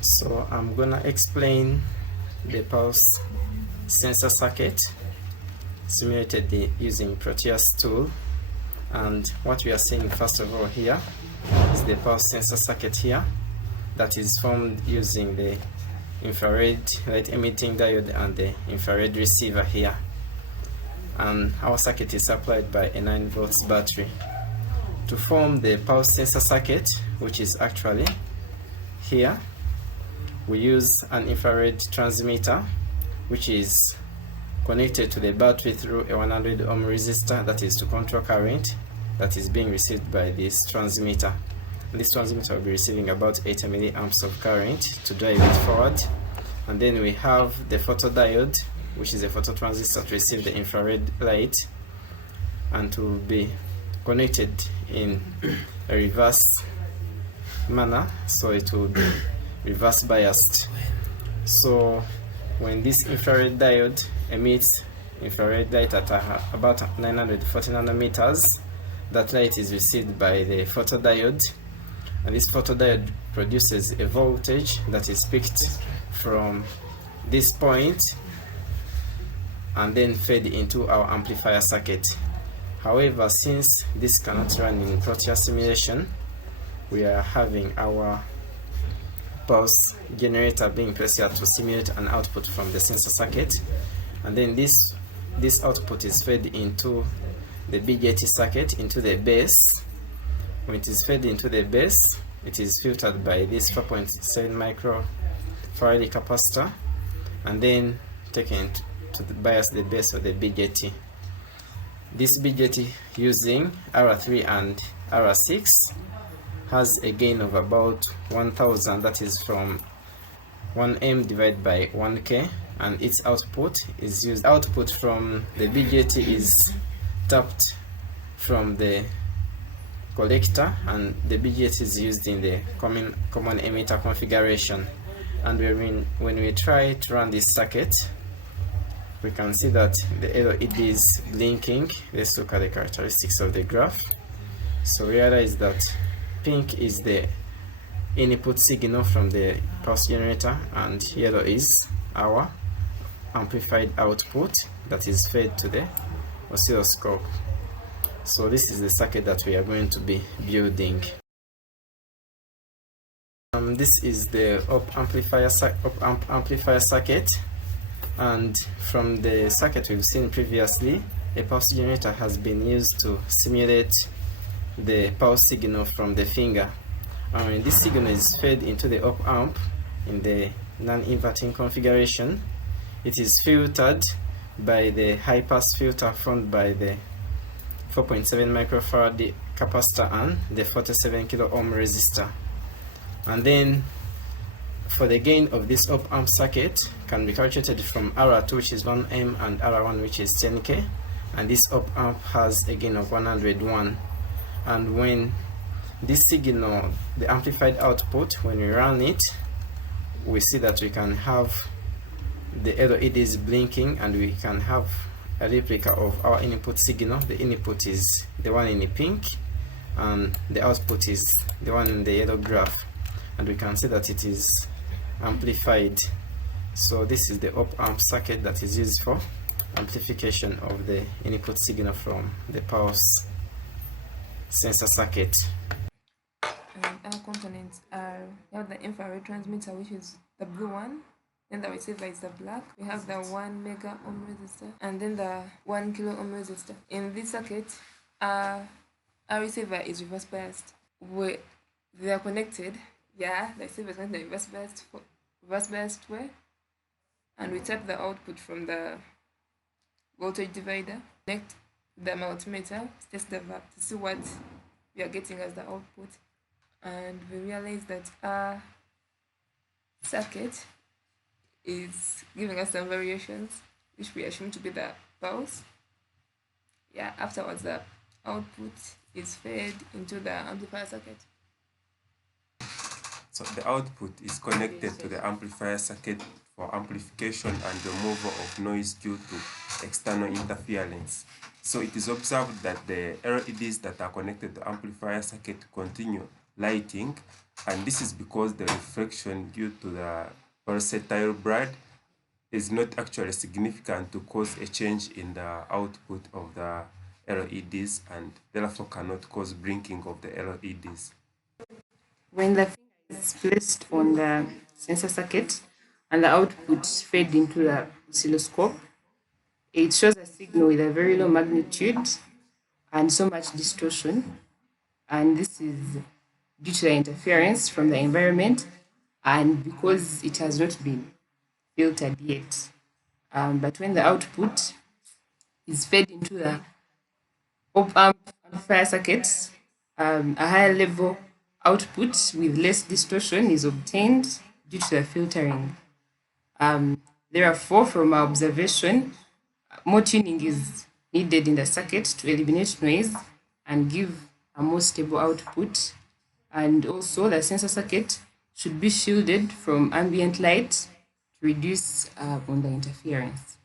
So I'm gonna explain the pulse sensor circuit simulated using Proteus tool. And what we are seeing first of all here is the pulse sensor circuit here that is formed using the infrared light emitting diode and the infrared receiver here. And our circuit is supplied by a 9 volts battery. To form the pulse sensor circuit, which is actually here, we use an infrared transmitter which is connected to the battery through a 100 ohm resistor, that is to control current that is being received by this transmitter. And this transmitter will be receiving about 80 milliamps of current to drive it forward. And then we have the photodiode, which is a phototransistor to receive the infrared light and to be connected in a reverse manner, so it will be reverse biased. So when this infrared diode emits infrared light at about 940 nanometers, that light is received by the photodiode, and this photodiode produces a voltage that is picked from this point and then fed into our amplifier circuit. However, since this cannot run in Proteus simulation, we are having our pulse generator being placed here to simulate an output from the sensor circuit, and then this output is fed into the BJT circuit, into the base. When it is fed into the base, it is filtered by this 4.7 microfarad capacitor and then taken to bias the base of the BJT. This BJT, using R3 and R6, has a gain of about 1000, that is from 1M divided by 1K, and its output is used. Output from the BJT is tapped from the collector, and the BJT is used in the common emitter configuration. And when we try to run this circuit, we can see that the LED is blinking. Let's look at the characteristics of the graph. So realize that pink is the input signal from the pulse generator, and yellow is our amplified output that is fed to the oscilloscope. So this is the circuit that we are going to be building. This is the amplifier circuit, and from the circuit we've seen previously, a pulse generator has been used to simulate the pulse signal from the finger. When this signal is fed into the op amp in the non-inverting configuration, it is filtered by the high pass filter formed by the 4.7 microfarad capacitor and the 47 kilo ohm resistor. And then for the gain of this op amp circuit can be calculated from R2, which is 1M, and R1, which is 10K, and this op amp has a gain of 101. And when this signal, the amplified output, when we run it, we see that we can have the LEDs blinking, and we can have a replica of our input signal. The input is the one in the pink, and the output is the one in the yellow graph, and we can see that it is amplified. So this is the op amp circuit that is used for amplification of the input signal from the pulse sensor circuit. Our components are, we have the infrared transmitter, which is the blue one, then the receiver is the black, we have the 1 mega ohm resistor, and then the 1 kilo ohm resistor. In this circuit, our receiver is reverse biased. They are connected, the receiver is connected reverse biased way, and we tap the output from the voltage divider, connect the multimeter, test the VAP to see what we are getting as the output, and we realize that our circuit is giving us some variations, which we assume to be the pulse. Afterwards the output is fed into the amplifier circuit. So the output is connected to the amplifier circuit for amplification and removal of noise due to external interference. So it is observed that the LEDs that are connected to amplifier circuit continue lighting, and this is because the reflection due to the versatile brad is not actually significant to cause a change in the output of the LEDs, and therefore cannot cause blinking of the LEDs. When the finger is placed on the sensor circuit and the output fed into the oscilloscope, it shows a signal with a very low magnitude and so much distortion. And this is due to the interference from the environment and because it has not been filtered yet. But when the output is fed into the op-amp amplifier circuits, a higher level output with less distortion is obtained due to the filtering. Therefore, from our observation, more tuning is needed in the circuit to eliminate noise and give a more stable output. And also, the sensor circuit should be shielded from ambient light to reduce on the interference.